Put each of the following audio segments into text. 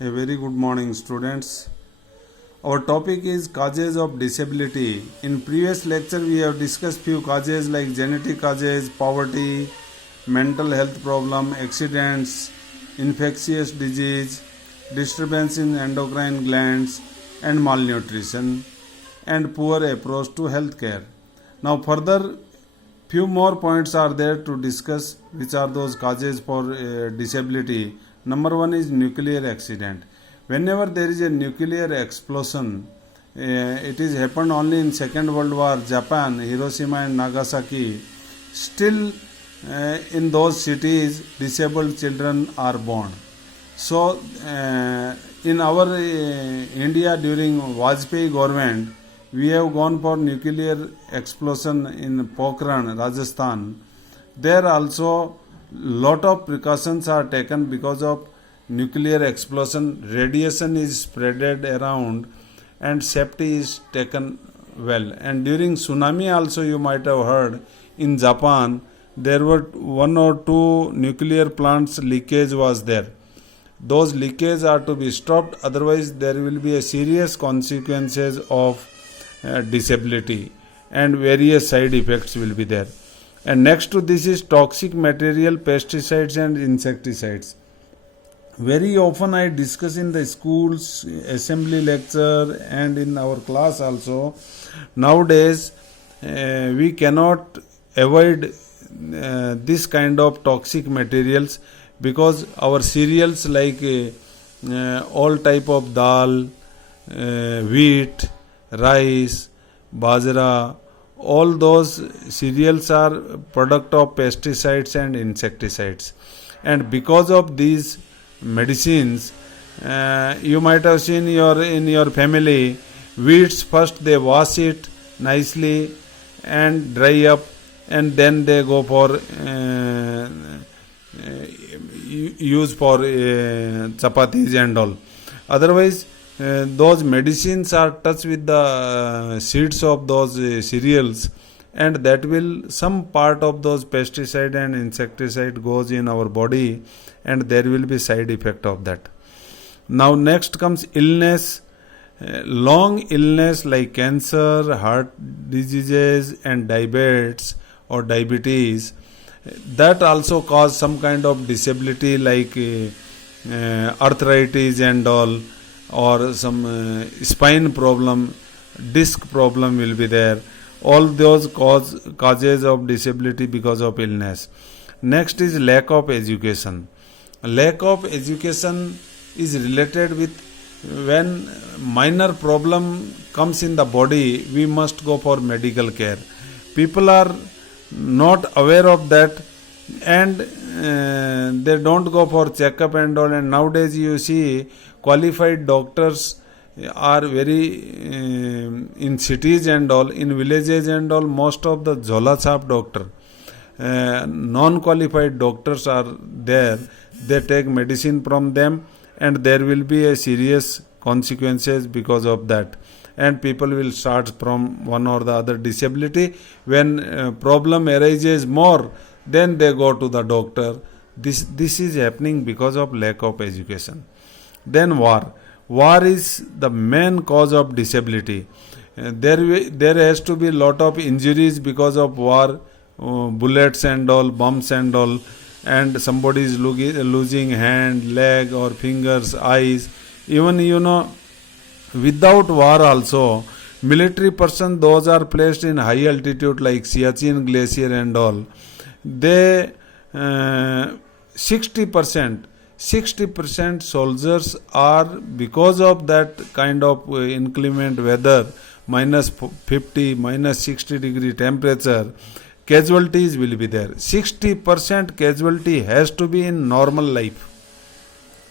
A very good morning, students. Our topic is causes of disability. In previous lecture, we have discussed few causes like genetic causes, poverty, mental health problem, accidents, infectious disease, disturbance in endocrine glands, and malnutrition, and poor approach to health care. Now, further, few more points are there to discuss, which are those causes for disability. Number one is nuclear accident. Whenever there is a nuclear explosion, it is happened only in Second World War, Japan, Hiroshima and Nagasaki. Still, in those cities, disabled children are born. So, in our India during Vajpayee government, we have gone for nuclear explosion in Pokhran, Rajasthan. There also lot of precautions are taken because of nuclear explosion. Radiation is spreaded around and safety is taken well. And during tsunami also you might have heard in Japan there were one or two nuclear plants leakage was there. Those leakages are to be stopped, otherwise there will be a serious consequences of disability and various side effects will be there. And next to this is toxic material, pesticides and insecticides. Very often I discuss in the schools, assembly lecture and in our class also. Nowadays we cannot avoid this kind of toxic materials because our cereals like all type of dal, wheat, rice, bajra, all those cereals are product of pesticides and insecticides. And because of these medicines, you might have seen in your family, wheats first they wash it nicely and dry up, and then they go for use for chapatis and all. Otherwise, those medicines are touched with the seeds of those cereals, and that will some part of those pesticide and insecticide goes in our body, and there will be side effect of that. Now next comes illness. Long illness like cancer, heart diseases and diabetes or diabetes, that also cause some kind of disability like arthritis and all, or some spine problem, disc problem will be there. All those causes of disability because of illness. Next is lack of education. Lack of education is related with when minor problem comes in the body, we must go for medical care. People are not aware of that, and they don't go for checkup and all. And nowadays you see qualified doctors are very in cities and all. In villages and all, most of the jhola chhap doctor, non-qualified doctors are there. They take medicine from them, and there will be a serious consequences because of that. And people will start from one or the other disability. When problem arises more, then they go to the doctor. This is happening because of lack of education. Then war. War is the main cause of disability. There has to be lot of injuries because of war, bullets and all, bombs and all, and somebody is losing hand, leg or fingers, eyes. Even without war also, military person, those are placed in high altitude like Siachen glacier and all. They 60% soldiers are, because of that kind of inclement weather, minus 50, minus 60 degree temperature, casualties will be there. 60% casualty has to be in normal life.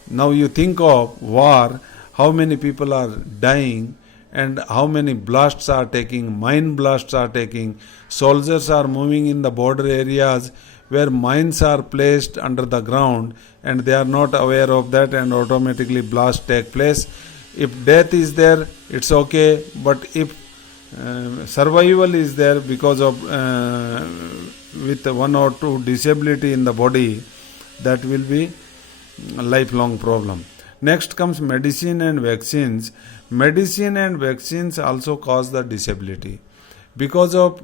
Now you think of war, how many people are dying and how many blasts are taking, mine blasts are taking. Soldiers are moving in the border areas where mines are placed under the ground, and they are not aware of that, and automatically blast take place. If death is there, it's okay, but if survival is there because of with one or two disability in the body, that will be a lifelong problem. Next comes medicine and vaccines. Medicine and vaccines also cause the disability because of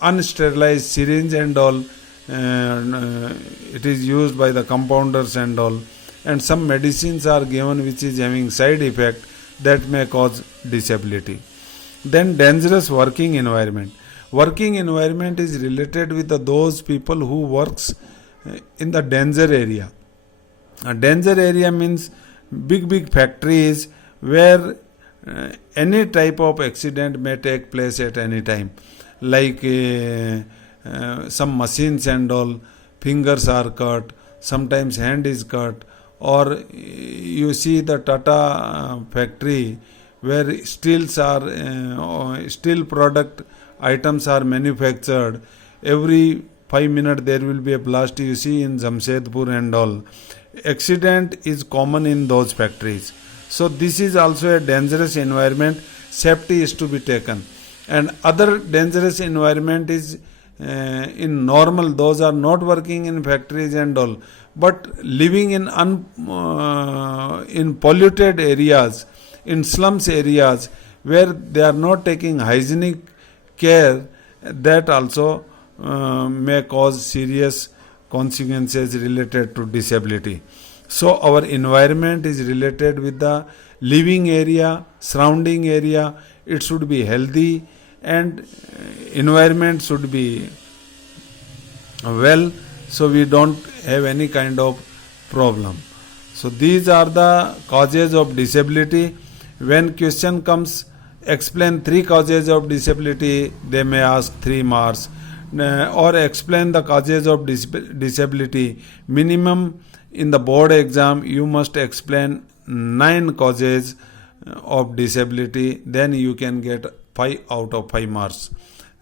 unsterilized syringe and all. It is used by the compounders and all, and some medicines are given which is having side effect that may cause disability. Then dangerous working environment. Working environment is related with those people who works in the danger area. A danger area means big factories where any type of accident may take place at any time, like some machines and all, fingers are cut, sometimes hand is cut, or you see the Tata factory where steel product items are manufactured. Every 5 minutes there will be a blast, you see in Jamshedpur and all. Accident is common in those factories. So this is also a dangerous environment. Safety is to be taken. And other dangerous environment is in normal, those are not working in factories and all, but living in polluted areas, in slums areas where they are not taking hygienic care, that also may cause serious consequences related to disability. So our environment is related with the living area, surrounding area. It should be healthy and environment should be well, so we don't have any kind of problem. So these are the causes of disability. When question comes, explain 3 causes of disability, they may ask 3 marks. Or explain the causes of disability. Minimum in the board exam you must explain 9 causes of disability, then you can get 5 out of 5 marks.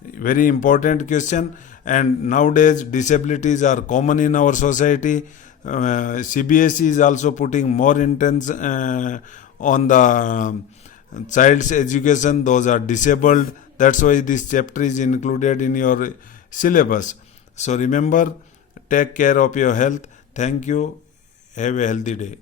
Very important question. And nowadays disabilities are common in our society. CBSE is also putting more intense on the child's education. Those are disabled. That's why this chapter is included in your syllabus. So remember, take care of your health. Thank you. Have a healthy day.